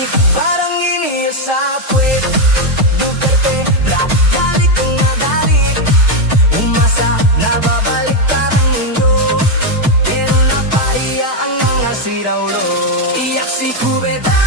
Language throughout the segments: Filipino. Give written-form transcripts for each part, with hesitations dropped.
Di parang iniis sa puwet Duterte, black, galit kong nagalit Umasa na babalik parang mundo Pero napahiya ang mga siraulo Iyak si Cubeta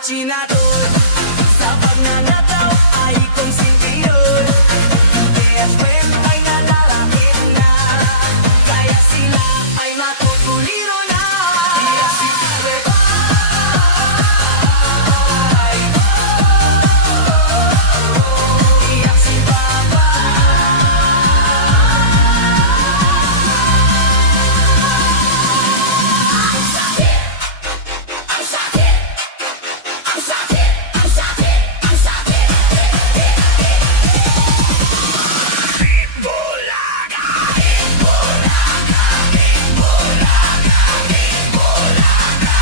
Chinador sa pagnanataw ay konsentiyon Kaya swelta'y nalalapit na Kaya sila ay matutuliro na Kaya si Cubeta Iyak si Papa Ang sakit! Ang sakit! Ang sakit! Ang sakit! Ang sakit! Bulaga! Bulaga! Bulaga! Bulaga! Bulaga!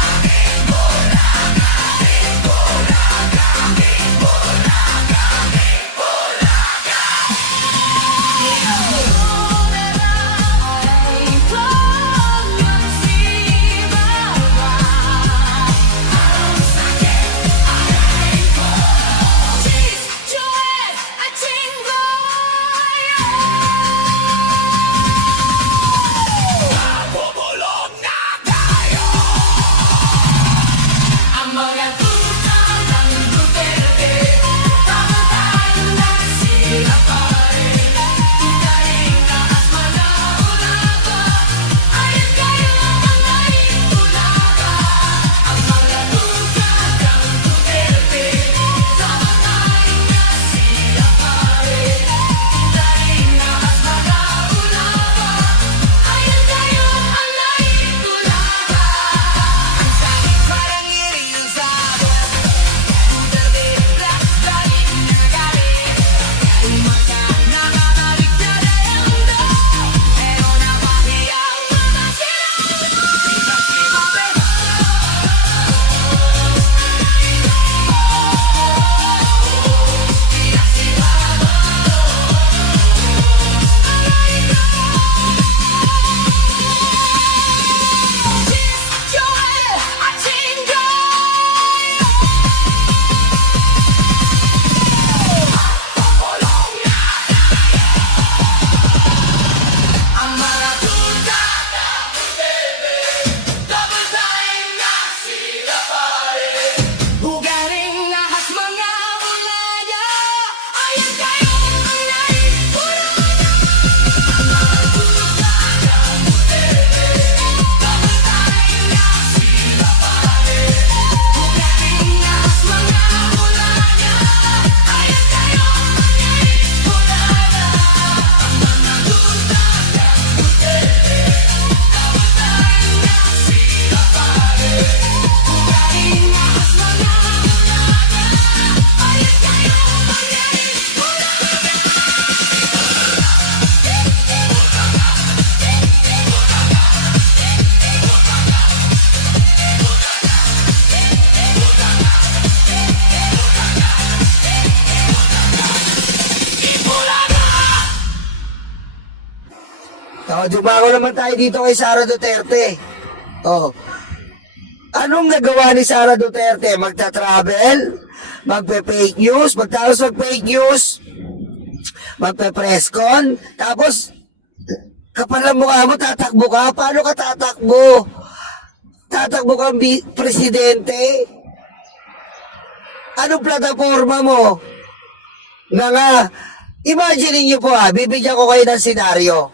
Dumako naman tayo dito kay Sara Duterte. Oh. Anong nagawa ni Sara Duterte? Magta-travel? magpe-fake news, magtalos mag-fake news, magpe-press con, tapos kapal ang mukha mo, tatakbo ka. Paano ka tatakbo? Tatakbo kang presidente? Anong plataforma mo? Nga, imagine niyo po bibigyan ko kayo ng senaryo.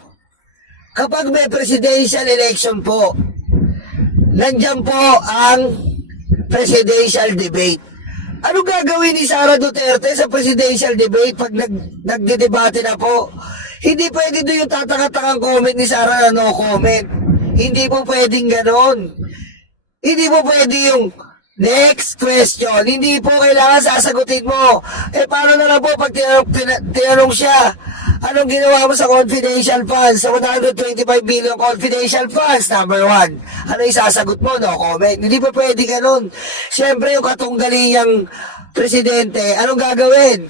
Kapag may presidential election po, nandyan po ang presidential debate. Ano gagawin ni Sara Duterte sa presidential debate pag nagdedebate na po? Hindi pwede doon yung tataka-takang comment ni Sara na no comment. Hindi po pwedeng ganon. Hindi po pwede yung next question. Hindi po kailangan sasagutin mo. Paano na lang po pag tinanong siya, anong ginawa mo sa confidential funds? Sa 125 billion confidential funds, number 1. Ano isasagot mo? No comment. Hindi po pwede ganon. Siyempre yung katunggaliyang presidente, anong gagawin?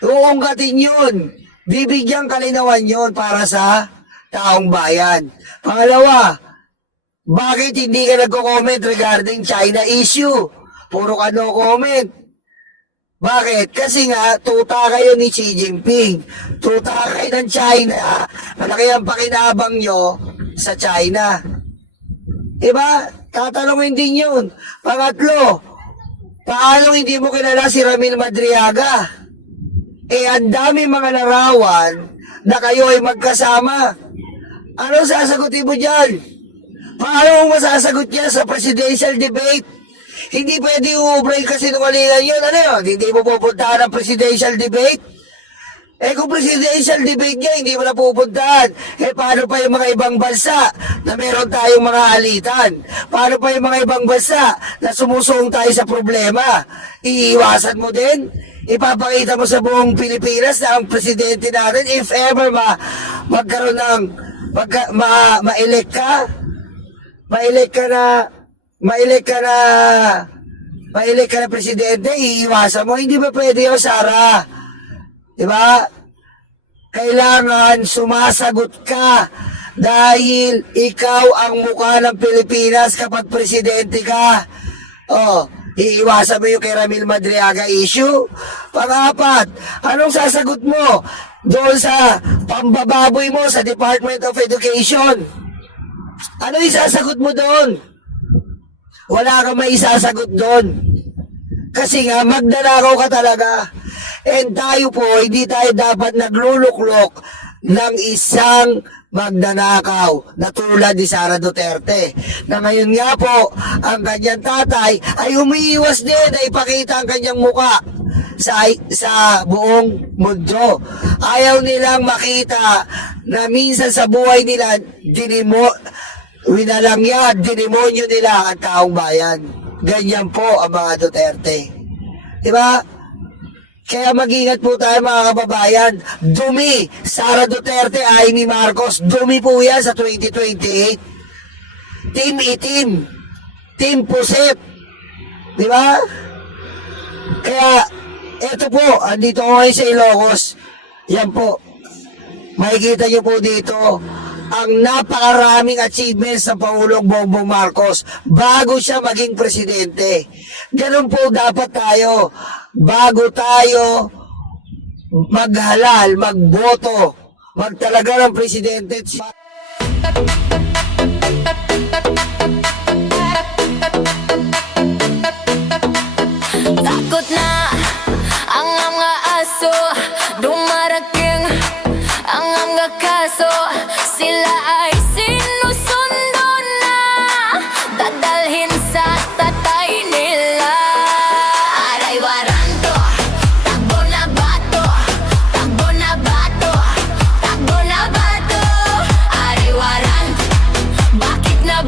Uungkatin yun. Bibigyan kalinawan yun para sa taong bayan. Pangalawa, bakit hindi ka nagko-comment regarding China issue? Puro ka no comment. Bakit? Kasi nga, tuta kayo ni Xi Jinping. Tuta kayo ng China. Malaki ang pakinabang nyo sa China. Diba? Tatanungin din yun. Pangatlo, paano hindi mo kilala si Ramil Madriaga? Ang dami mga larawan na kayo ay magkasama. Ano sasagutin mo dyan? Paano mo masasagot yan sa presidential debate? Hindi pwede uubray kasi nungalingan yun. Ano yun? Hindi mo pupuntahan ang presidential debate? Kung presidential debate niya, hindi mo na pupuntahan. Paano pa yung mga ibang bansa na meron tayong mga alitan? Paano pa yung mga ibang bansa na sumusuong tayo sa problema? Iiwasan mo din? Ipapakita mo sa buong Pilipinas na ang presidente natin, if ever magkaroon ng ma-elect ka, ma-elect ka na presidente, iiwasan mo. Hindi ba pwede yun, Sara? Diba? Kailangan sumasagot ka dahil ikaw ang mukha ng Pilipinas kapag presidente ka. Iiwasan mo yung kay Ramil Madriaga issue. Pang-apat, anong sasagot mo doon sa pambababoy mo sa Department of Education? Ano isasagot mo doon? Wala kang may isasagot doon. Kasi nga, magnanakaw ka talaga. And tayo po, hindi tayo dapat nagluluklok ng isang magnanakaw na tulad ni Sara Duterte. Na ngayon nga po, ang kanyang tatay ay umiiwas din na ipakita ang kanyang muka sa buong mundo. Ayaw nilang makita na minsan sa buhay nila, dinimonyo nila ang taong bayan. Ganyan po ang mga Duterte. Diba? Kaya mag-ingat po tayo mga kababayan. Dumi, Sara Duterte, Amy Marcos, dumi po yan sa 2028. Team Itim, Team Puset. Diba? Kaya, eto po, andito ko ngayon sa Ilocos. Yan po. Makikita nyo po dito ang napakaraming achievements ng Pangulong Bongbong Marcos bago siya maging presidente. Ganun po dapat tayo. Bago tayo maghalal, magboto, magtalaga ng presidente. Takot na ang mga aso, dumarating ang mga kaso. Sila ay sinusundo na, dadalhin sa tatay nila. Aray waranto, takbo na bato, takbo na bato, takbo na bato. Aray waranto, bakit na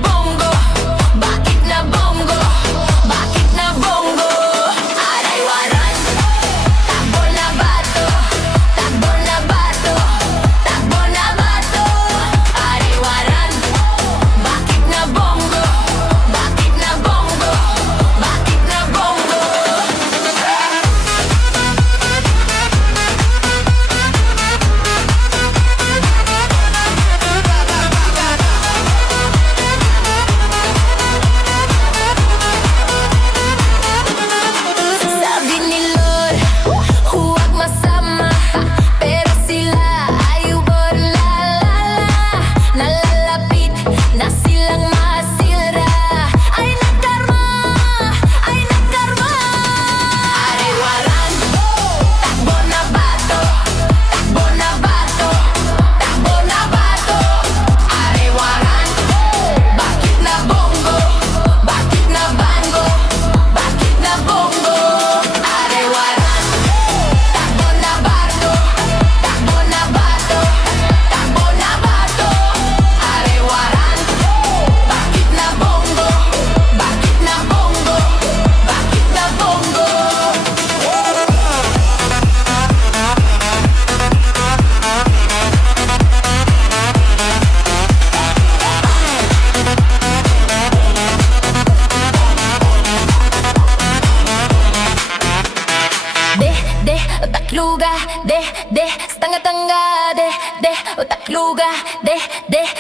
utak luga, de, stanga tanga, de, utak luga, de,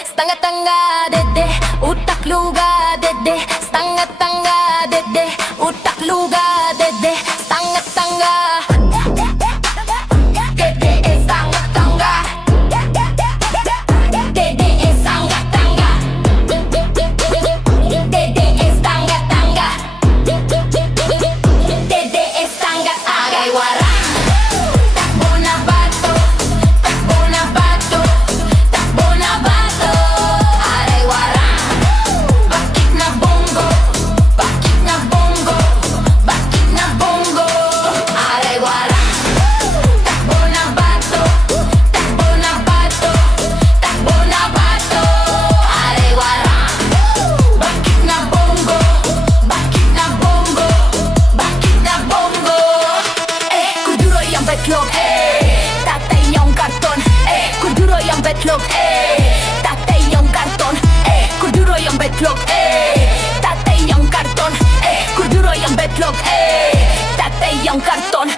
stanga tanga, de, utak luga, de, stanga tanga, de, utak luga, de, stanga tanga. Betlog, tatay yung karton, kuduro yung betlog, tatay yung karton, kuduro yung betlog, tatay yung karton, kuduro yung betlog, tatay yung karton.